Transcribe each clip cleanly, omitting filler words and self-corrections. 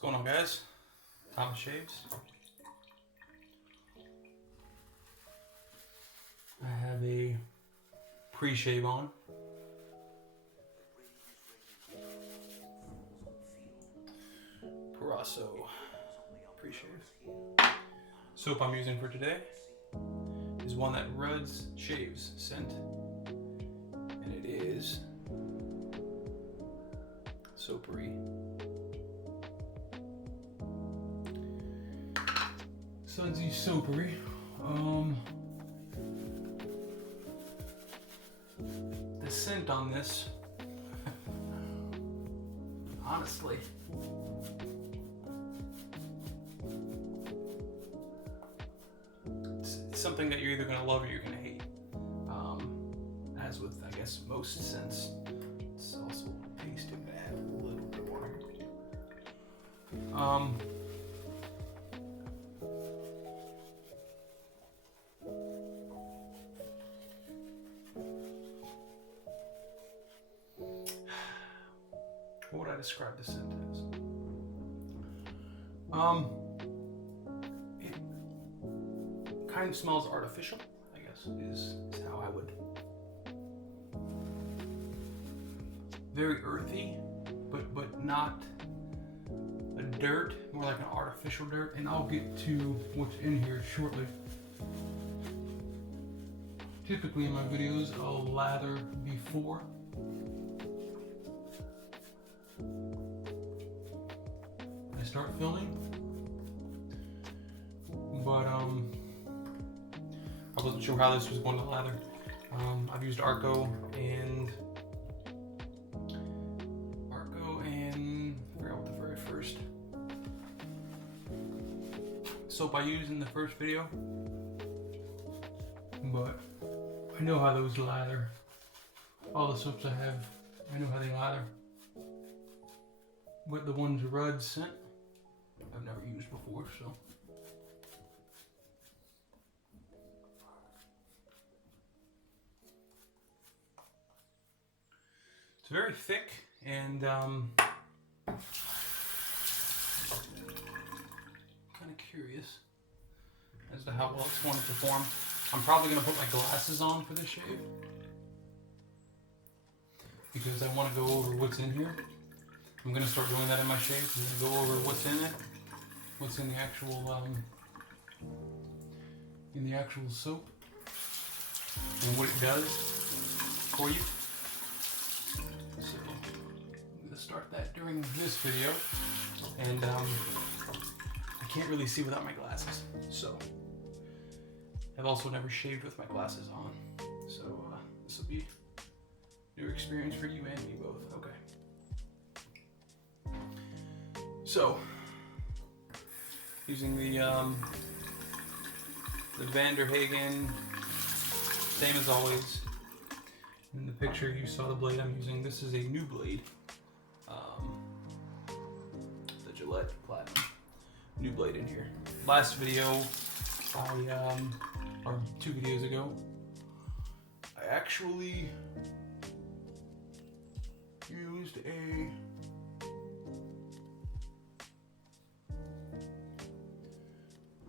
going on, guys? Thomas Shaves. I have a pre-shave on. Rhassoul pre-shave. Soap I'm using for today is one that Rudd's Shaves sent, and it is Soapery. Sudsy Soapery. The scent on this, honestly, it's something that you're either gonna love or you're gonna hate. As with, I guess, most scents, it's also tasting bad a little bit more. What would I describe the scent as? It kind of smells artificial, I guess, is how I would. Very earthy, but not a dirt, more like an artificial dirt, and I'll get to what's in here shortly. Typically in my videos, I'll lather before. I start filming, but I wasn't sure how this was going to lather. I've used Arco and I forgot what the very first soap I used in the first video, but I know how those lather. All the soaps I have, I know how they lather. But the ones Rudd sent, I've never used before, so. It's very thick and kind of curious as to how well it's going to perform. I'm probably going to put my glasses on for this shave because I want to go over what's in here. I'm going to start doing that in my shaves. I'm going to go over what's in it, what's in the actual soap, and what it does for you. So I'm going to start that during this video, and I can't really see without my glasses. So I've also never shaved with my glasses on, so this will be a new experience for you and me both. Okay. So, using the Vanderhagen, same as always. In the picture you saw the blade I'm using. This is a new blade, the Gillette Platinum. New blade in here. Last video, or 2 videos ago, I actually used a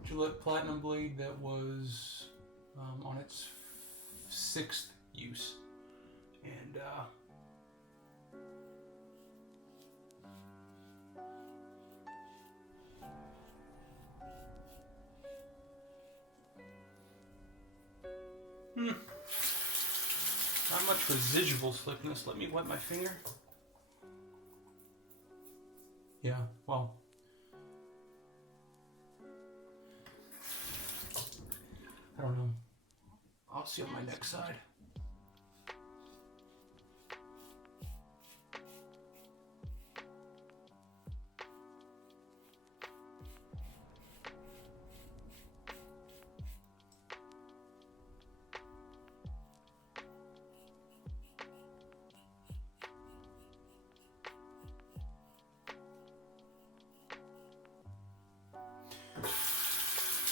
Gillette Platinum blade that was on its 6th use, and not much residual slickness. Let me wet my finger. Yeah, well, I don't know. I'll see on my next side.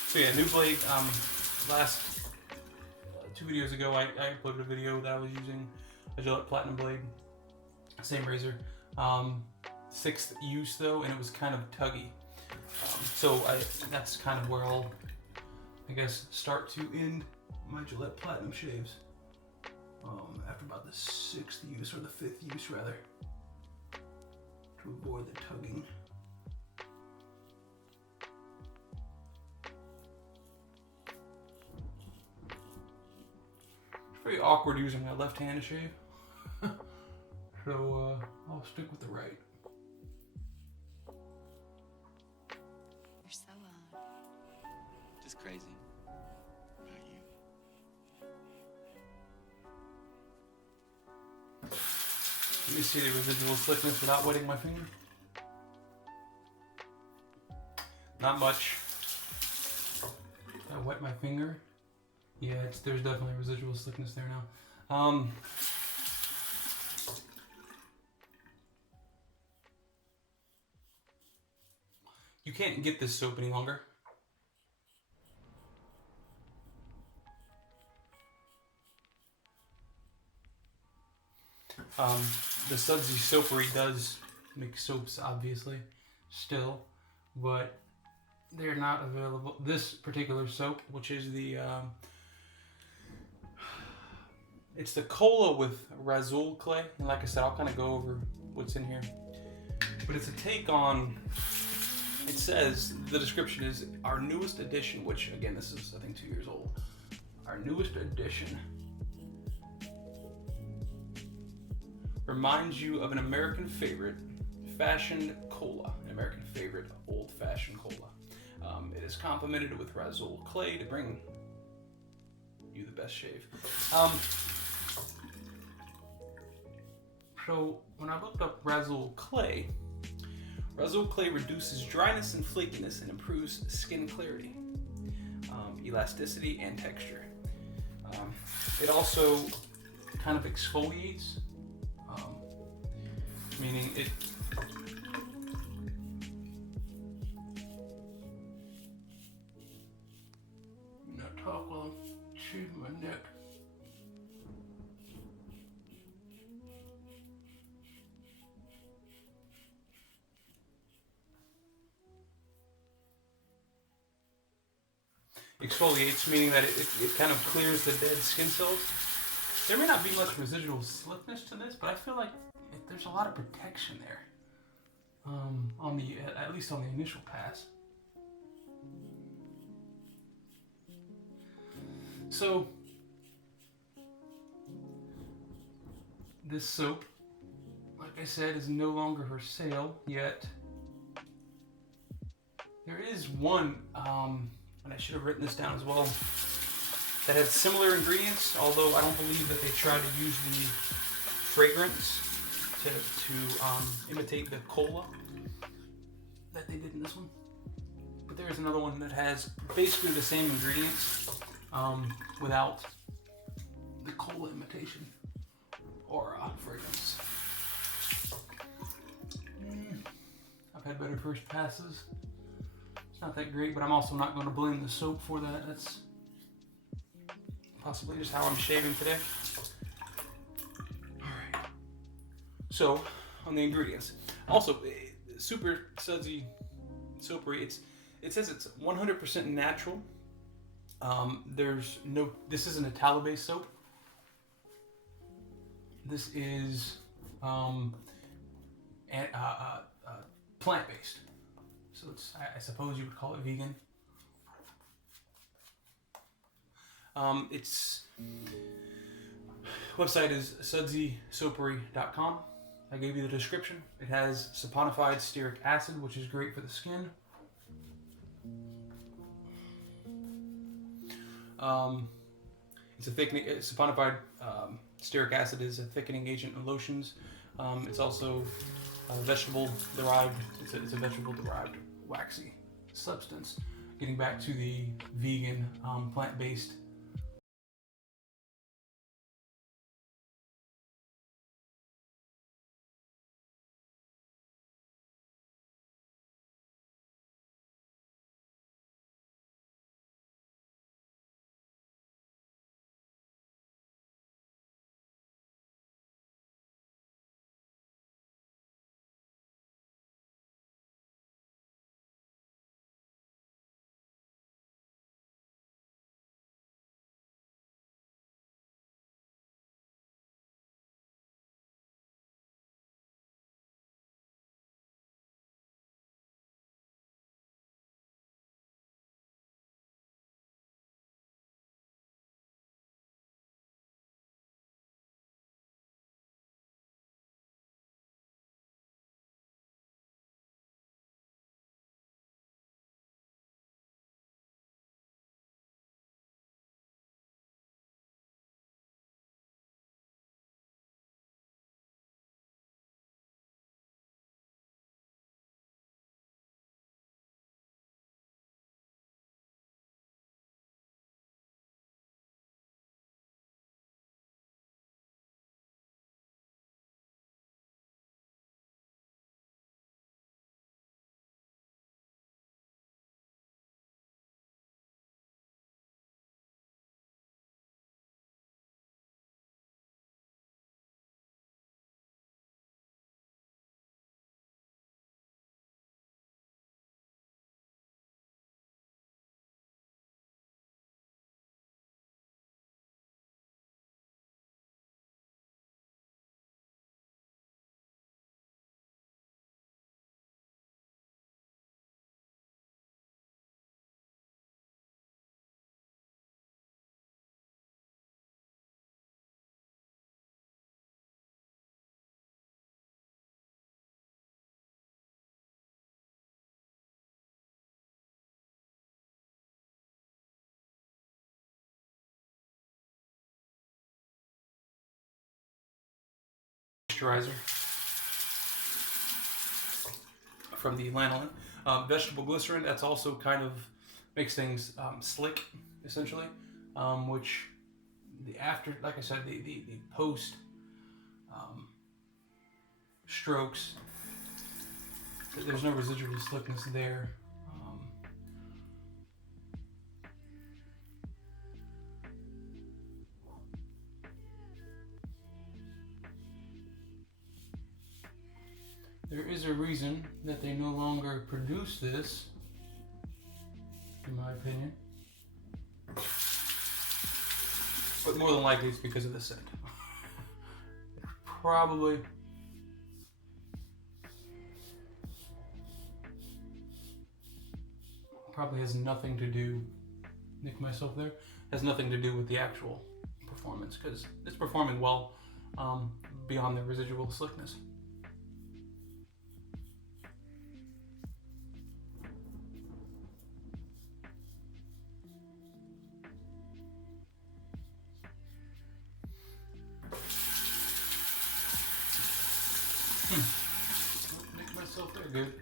So yeah, new blade. Last 2 videos ago, I uploaded a video that I was using a Gillette Platinum blade, same razor. 6th use though, and it was kind of tuggy. That's kind of where I'll, I guess, start to end my Gillette Platinum shaves. After about the 6th use, or the 5th use rather, to avoid the tugging. It's very awkward using my left hand to shave, so I'll stick with the right. You're so just crazy. About you. Let me see the residual slickness without wetting my finger. Not much. I wet my finger. Yeah, there's definitely residual slickness there now. You can't get this soap any longer. The Sudsy Soapery does make soaps, obviously, still, but they're not available. This particular soap, which is the, it's the cola with Rhassoul clay, and like I said, I'll kind of go over what's in here. But it's a take on, it says, the description is our newest edition, which again, this is I think 2 years old. Our newest edition reminds you of an American favorite, fashioned cola, an American favorite old-fashioned cola. It is complemented with Rhassoul clay to bring you the best shave. So when I looked up Rhassoul clay reduces dryness and flakiness and improves skin clarity, elasticity, and texture. It also kind of exfoliates, meaning it not talk while I'm chewing my neck. Exfoliates, meaning that it kind of clears the dead skin cells. There may not be much residual slickness to this, but I feel like there's a lot of protection there. On the, at least on the initial pass. So this soap, like I said, is no longer for sale yet. There is one, and I should have written this down as well, that had similar ingredients, although I don't believe that they tried to use the fragrance to imitate the cola that they did in this one. But there is another one that has basically the same ingredients without the cola imitation or fragrance. I've had better first passes. It's not that great, but I'm also not going to blame the soap for that. That's possibly just how I'm shaving today. Alright. So, on the ingredients. Also, Super Sudsy Soapery, it says it's 100% natural. This isn't a tallow-based soap. This is plant-based. So it's, I suppose you would call it vegan. Its website is sudsysoapery.com. I gave you the description. It has saponified stearic acid, which is great for the skin. It's a thickening. Saponified stearic acid is a thickening agent in lotions. It's also vegetable derived. It's a vegetable derived waxy substance. Getting back to the vegan, plant-based moisturizer from the lanolin. Vegetable glycerin, that's also kind of makes things slick, essentially, which like I said, the post strokes, there's no residual slickness there. There is a reason that they no longer produce this, in my opinion. But more than likely it's because of the scent. Probably has nothing to do, nick myself there, has nothing to do with the actual performance, because it's performing well beyond the residual slickness. Nick myself there, good.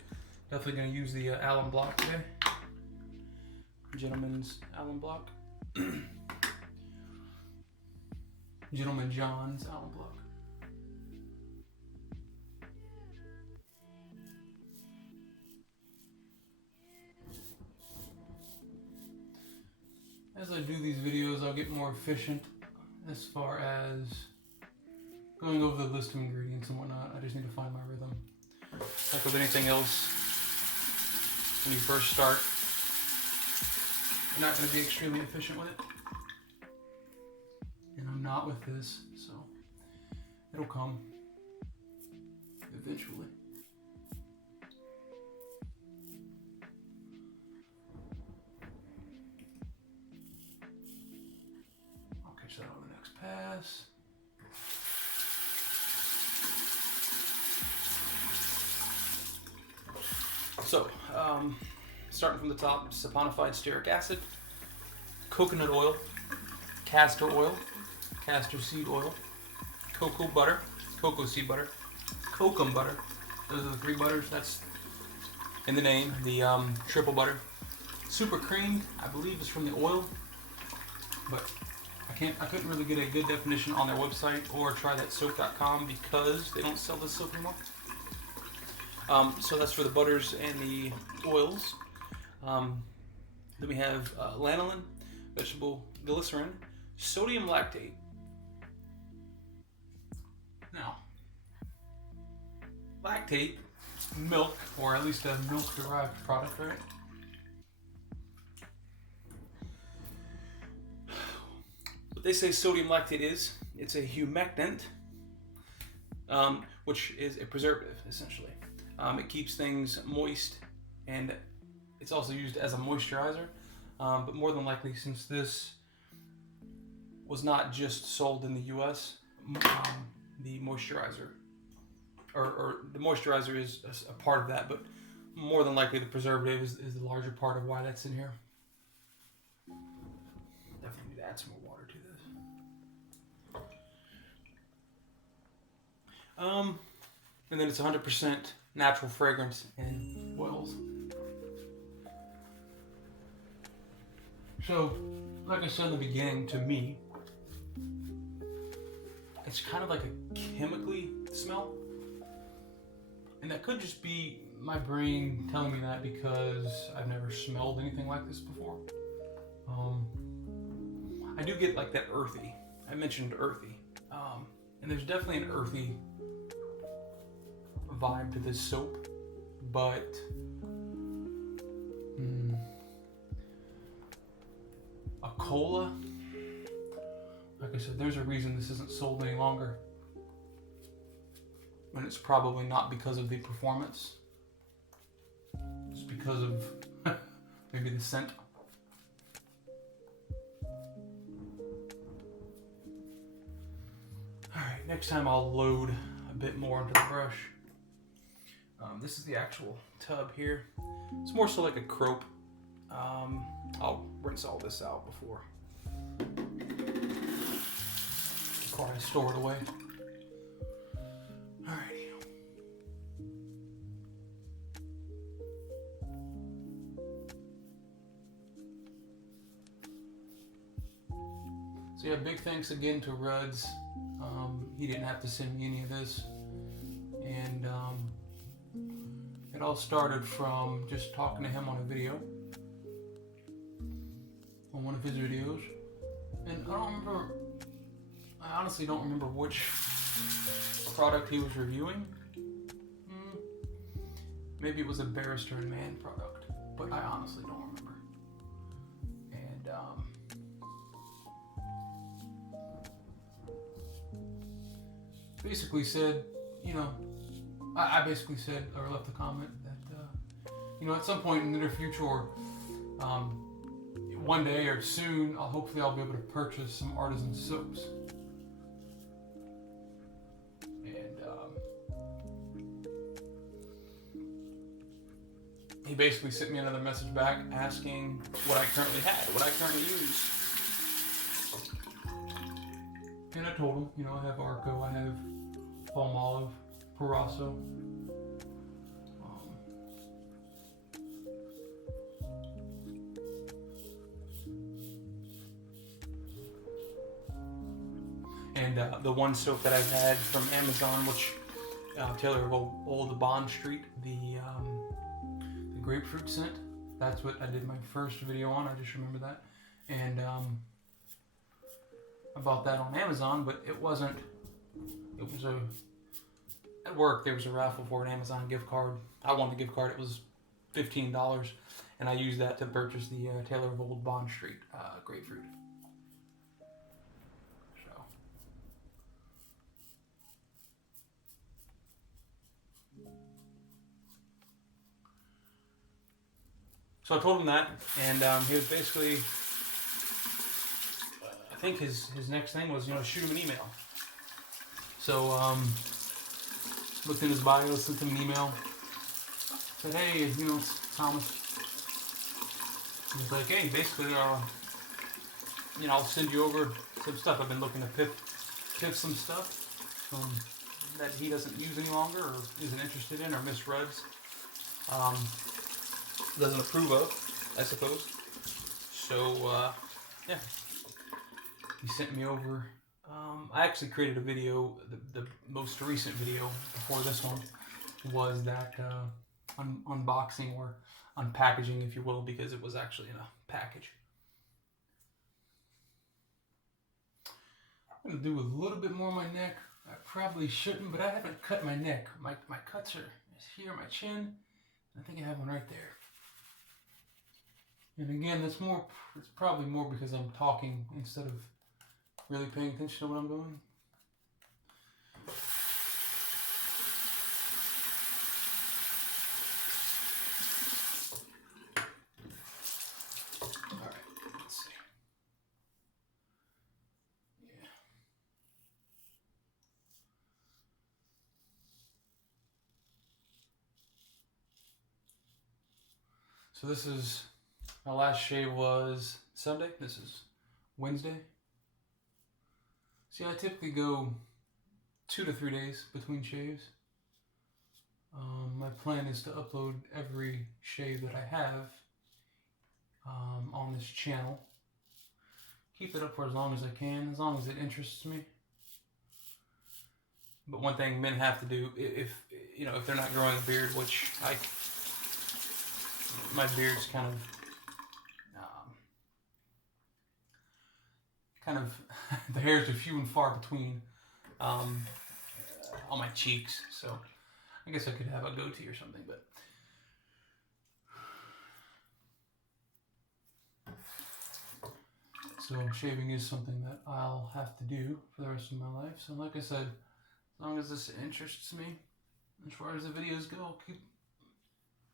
Definitely going to use the alum block today. Gentleman's alum block. Gentleman John's alum block. As I do these videos, I'll get more efficient as far as going over the list of ingredients and whatnot. I just need to find my rhythm. Like with anything else, when you first start, you're not going to be extremely efficient with it. And I'm not with this, so it'll come eventually. I'll catch that on the next pass. So, starting from the top, saponified stearic acid, coconut oil, castor seed oil, cocoa butter, cocoa seed butter, kokum butter. Those are the 3 butters. That's in the name. The triple butter, super creamed, I believe, is from the oil, but I couldn't really get a good definition on their website or trythatsoap.com because they don't sell this soap anymore. So that's for the butters and the oils. Then we have lanolin, vegetable glycerin, sodium lactate. Now, lactate, milk, or at least a milk-derived product, right? What they say sodium lactate is, it's a humectant, which is a preservative, essentially. It keeps things moist, and it's also used as a moisturizer. But more than likely, since this was not just sold in the U.S., the moisturizer, or the moisturizer is a part of that, but more than likely the preservative is the larger part of why that's in here. Definitely need to add some more water to this. And then it's 100% natural fragrance and oils. So, like I said in the beginning, to me, it's kind of like a chemically smell. And that could just be my brain telling me that because I've never smelled anything like this before. I do get like that earthy. I mentioned earthy. And there's definitely an earthy vibe to this soap, but a cola, like I said, there's a reason this isn't sold any longer, and it's probably not because of the performance. It's because of maybe the scent. Alright, next time I'll load a bit more into the brush. This is the actual tub here. It's more so like a crope. I'll rinse all this out before I store it away. So yeah, big thanks again to Ruds. He didn't have to send me any of this. And it all started from just talking to him on a video. On one of his videos. And I honestly don't remember which product he was reviewing. Maybe it was a Barrister and Man product, but I honestly don't remember. And basically said, you know, I basically said, or left a comment that, you know, at some point in the near future, or one day or soon, hopefully I'll be able to purchase some artisan soaps. And he basically sent me another message back asking what I currently use. And I told him, you know, I have Arco, I have Palmolive, Rhassoul. And the one soap that I've had from Amazon, which Taylor of Old Bond Street, the grapefruit scent. That's what I did my first video on. I just remember that. And I bought that on Amazon, but it wasn't. It was at work. There was a raffle for an Amazon gift card. I won the gift card. It was $15, and I used that to purchase the Taylor of Old Bond Street grapefruit. So I told him that, and he was basically, I think his next thing was, you know, shoot him an email. So looked in his bio, sent him an email, said, hey, you know, Thomas. He was like, hey, basically, you know, I'll send you over some stuff. I've been looking to piff some stuff that he doesn't use any longer, or isn't interested in, or misreads. Doesn't approve of, I suppose. So, yeah. He sent me over. I actually created a video, the most recent video before this one was that unboxing or unpackaging, if you will, because it was actually in a package. I'm going to do a little bit more on my neck. I probably shouldn't, but I haven't cut my neck. My cuts are here, my chin. I think I have one right there. And again, it's probably more because I'm talking instead of really paying attention to what I'm doing. Alright, let's see. Yeah. So this is, my last shave was Sunday. This is Wednesday. See, I typically go 2 to 3 days between shaves. My plan is to upload every shave that I have on this channel. Keep it up for as long as I can, as long as it interests me. But one thing men have to do, if they're not growing a beard, which my beard's kind of the hairs are few and far between on my cheeks, so I guess I could have a goatee or something, but so shaving is something that I'll have to do for the rest of my life. So like I said, as long as this interests me, as far as the videos go, I'll keep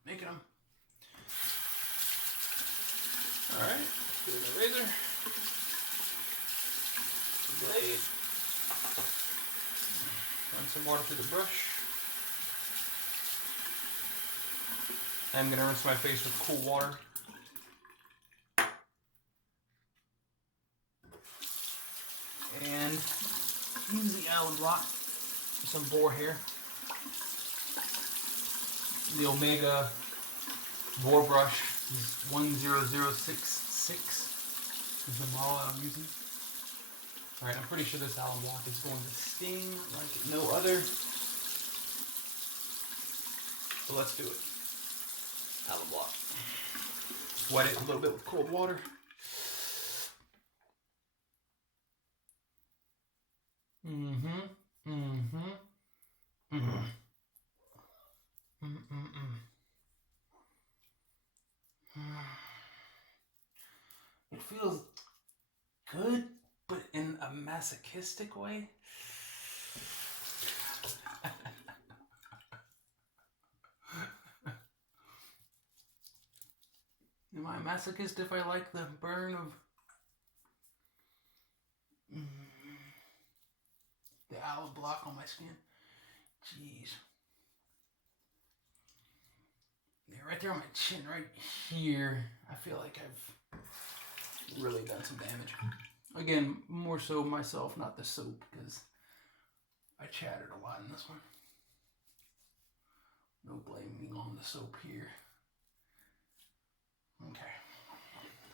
making them. Alright, get the razor. Blade. Run some water through the brush. I'm going to rinse my face with cool water. And use the Allen block for some boar hair. The Omega boar brush is 10066 is the model I'm using. Alright, I'm pretty sure this alum block is going to sting like no other. So let's do it. Alum block. Wet it a little bit with cold water. It feels good, but in a masochistic way. Am I a masochist if I like the burn of the alum block on my skin? Jeez. Yeah, right there on my chin, right here, I feel like I've really done some damage. Again, more so myself, not the soap, because I chattered a lot in this one. No blaming on the soap here. Okay.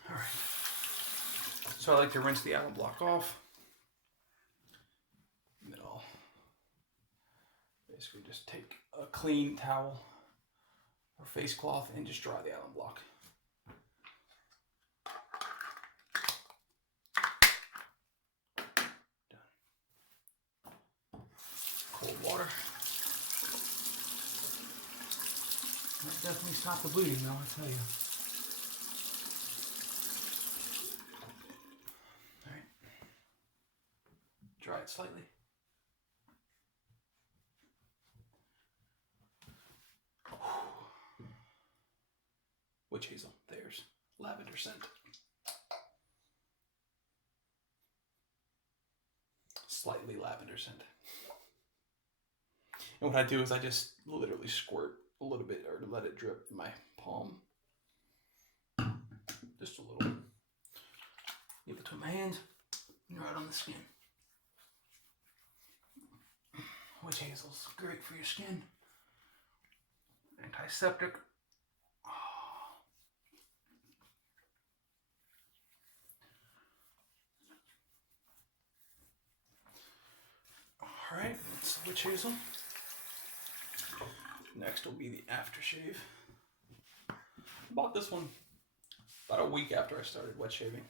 Alright. So I like to rinse the alum block off. And then I'll basically just take a clean towel or face cloth and just dry the alum block. Done. Cold water. That definitely stopped the bleeding though, I tell you. Alright. Dry it slightly. Witch hazel. There's lavender scent. Slightly lavender scent. And what I do is I just literally squirt a little bit or let it drip in my palm. Just a little. Get between my hands and right on the skin. Witch hazel's great for your skin. Antiseptic. Alright, that's the witch hazel. Next will be the aftershave. I bought this one about a week after I started wet shaving.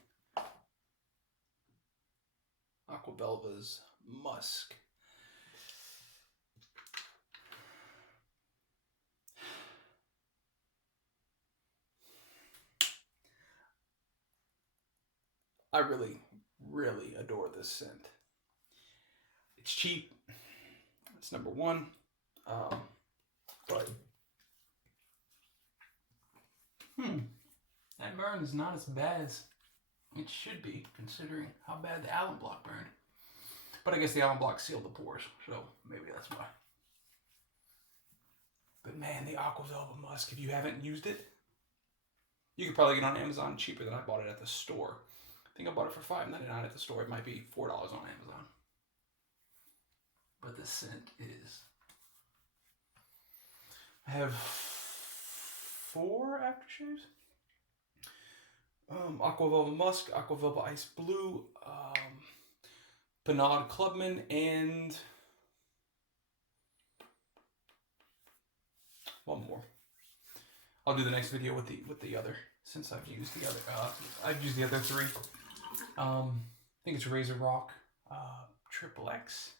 Aquavelva's Musk. I really, really adore this scent. It's cheap. It's number one. But that burn is not as bad as it should be, considering how bad the alum block burned. But I guess the alum block sealed the pores, so maybe that's why. But man, the Aquavelva Musk, if you haven't used it, you could probably get it on Amazon cheaper than I bought it at the store. I think I bought it for $5.99 at the store. It might be $4 on Amazon. But the scent is... I have 4 aftershaves. Aquavelva Musk, Aquavelva Ice Blue, Panade Clubman, and one more. I'll do the next video with the other, since I've used the other. I've used the other 3. I think it's Razor Rock, Triple X.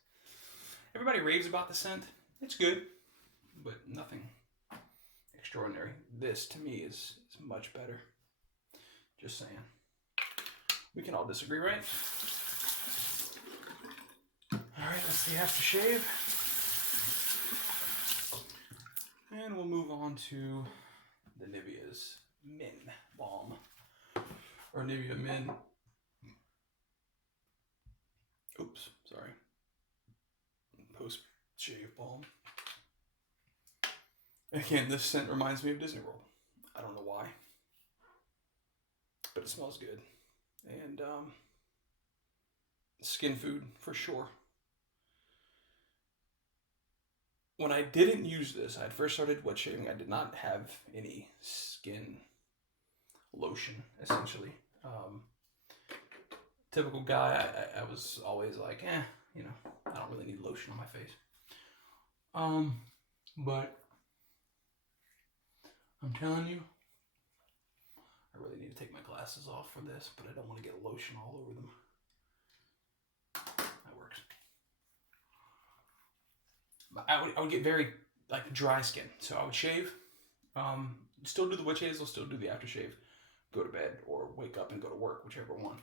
Everybody raves about the scent. It's good, but nothing extraordinary. This to me is much better. Just saying. We can all disagree, right? Alright, that's the aftershave. And we'll move on to the Nivea's Men Balm. Or Nivea Men. Oops, sorry. Post-shave balm. Again, this scent reminds me of Disney World. I don't know why. But it smells good. And skin food for sure. When I didn't use this, I had first started wet shaving. I did not have any skin lotion, essentially. typical guy, I was always like, you know, I don't really need lotion on my face. But I'm telling you, I really need to take my glasses off for this, but I don't want to get lotion all over them. That works. I would get very like dry skin, so I would shave. Still do the witch hazel, still do the aftershave, go to bed or wake up and go to work, whichever one.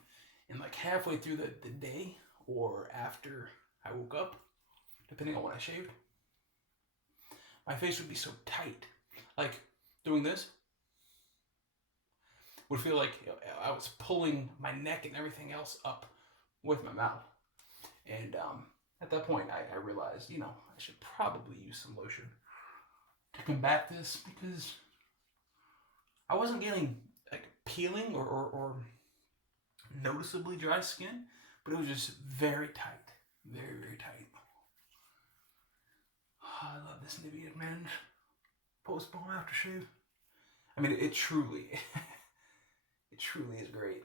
And like halfway through the day or after I woke up, depending on when I shaved, my face would be so tight. Like doing this would feel like I was pulling my neck and everything else up with my mouth. And at that point, I realized, you know, I should probably use some lotion to combat this, because I wasn't getting like peeling or noticeably dry skin, but it was just very tight, very, very tight. Oh, I love this Nivea Man post-bone aftershave. I mean, it truly, it truly is great.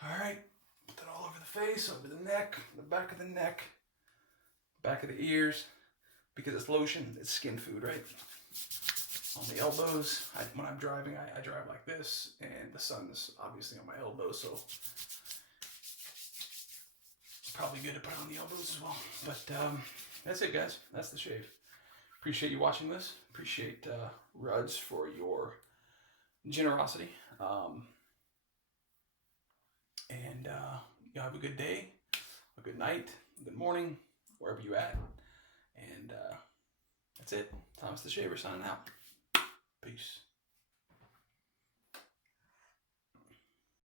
All right, put that all over the face, over the neck, the back of the neck, back of the ears, because it's lotion, it's skin food, right? On the elbows, when I'm driving, I drive like this, and the sun's obviously on my elbows, so it's probably good to put it on the elbows as well. But that's it, guys. That's the shave. Appreciate you watching this. Appreciate Ruds for your generosity. And you have a good day, a good night, a good morning, wherever you at. And that's it. Thomas the Shaver signing out. Peace.